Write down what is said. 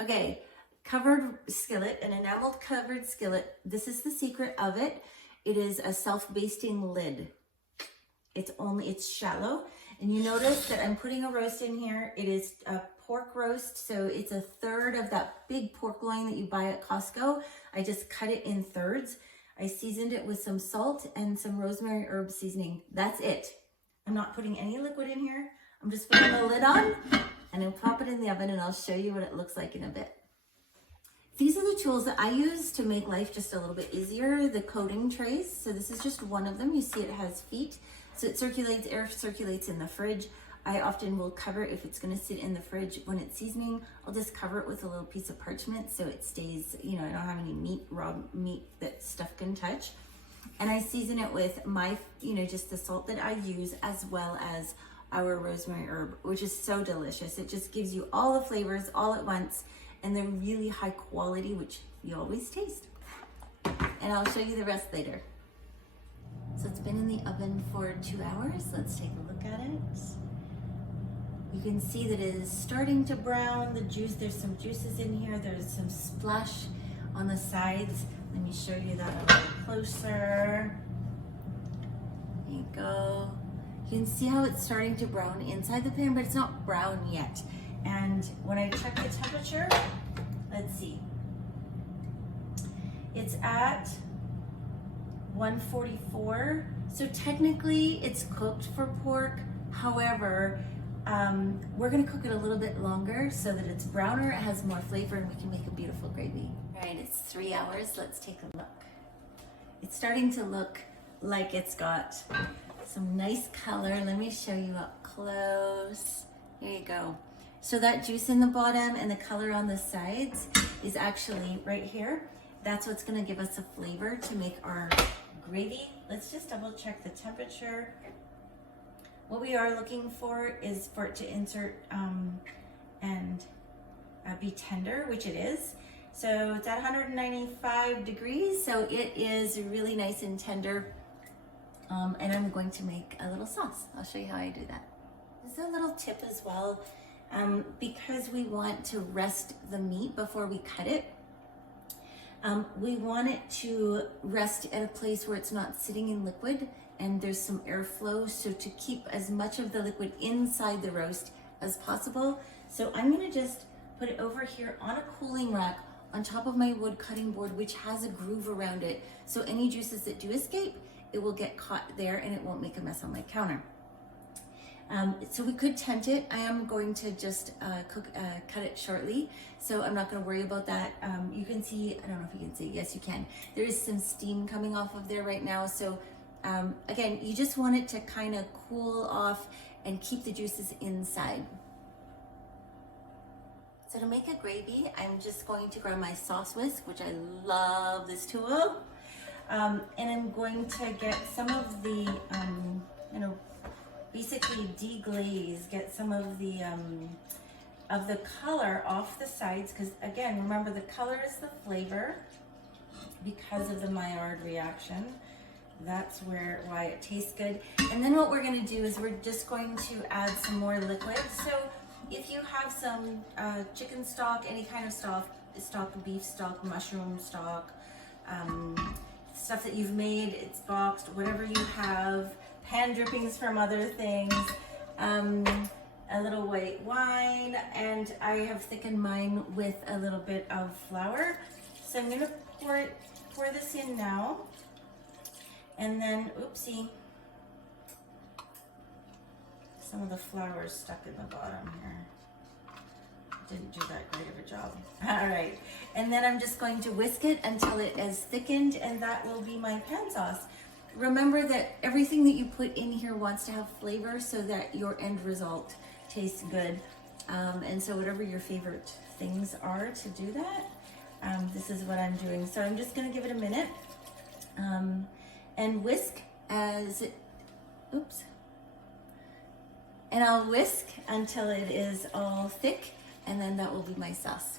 Okay, covered skillet, an enameled covered skillet. This is the secret of it. It is a self-basting lid. It's shallow. And you notice that I'm putting a roast in here. It is a pork roast, so it's a third of that big pork loin that you buy at Costco. I just cut it in thirds. I seasoned it with some salt and some rosemary herb seasoning. That's it. I'm not putting any liquid in here. I'm just putting the lid on and then pop it in the oven, and I'll show you what it looks like in a bit. These are the tools that I use to make life just a little bit easier, the coating trays. So this is just one of them. You see it has feet. So it circulates, air circulates in the fridge. I often will cover it if it's gonna sit in the fridge when it's seasoning. I'll just cover it with a little piece of parchment so it stays, I don't have any meat, raw meat that stuff can touch. And I season it with my, just the salt that I use, as well as our rosemary herb, which is so delicious. It just gives you all the flavors all at once, and they're really high quality, which you always taste. And I'll show you the rest later. So it's been in the oven for 2 hours. Let's take a look at it. You can see that it is starting to brown. The juice, there's some juices in here. There's some splash on the sides. Let me show you that a little closer. There you go. You can see how it's starting to brown inside the pan, but it's not brown yet. And when I check the temperature, let's see. It's at 144. So technically it's cooked for pork. However, we're gonna cook it a little bit longer so that it's browner, it has more flavor, and we can make a beautiful gravy. All right, it's 3 hours. Let's take a look. It's starting to look like it's got some nice color. Let me show you up close. There you go. So that juice in the bottom and the color on the sides is actually right here. That's what's gonna give us a flavor to make our gravy. Let's just double check the temperature. What we are looking for is for it to insert and be tender, which it is. So it's at 195 degrees, so it is really nice and tender. And I'm going to make a little sauce. I'll show you how I do that. There's a little tip as well. Because we want to rest the meat before we cut it, we want it to rest at a place where it's not sitting in liquid and there's some airflow, so to keep as much of the liquid inside the roast as possible. So I'm gonna just put it over here on a cooling rack on top of my wood cutting board, which has a groove around it. So any juices that do escape, it will get caught there and it won't make a mess on my counter. So we could tent it. I am going to just cut it shortly, so I'm not going to worry about that. You can see, I don't know if you can see, yes you can. There is some steam coming off of there right now. So again, you just want it to kind of cool off and keep the juices inside. So to make a gravy, I'm just going to grab my sauce whisk, which I love this tool. And I'm going to get some of the, basically deglaze, get some of the color off the sides, because again, remember the color is the flavor because of the Maillard reaction. That's why it tastes good. And then what we're going to do is we're just going to add some more liquid. So if you have some chicken stock, any kind of stock, beef stock, mushroom stock, stuff that you've made, it's boxed, whatever you have, pan drippings from other things, a little white wine, and I have thickened mine with a little bit of flour. So I'm gonna pour this in now, and then, oopsie, some of the flour is stuck in the bottom here. Didn't do that great of a job. All right, and then I'm just going to whisk it until it is thickened, and that will be my pan sauce. Remember that everything that you put in here wants to have flavor so that your end result tastes good. And so whatever your favorite things are to do that, this is what I'm doing. So I'm just gonna give it a minute and whisk as it, oops. And I'll whisk until it is all thick, and then that will be my sauce.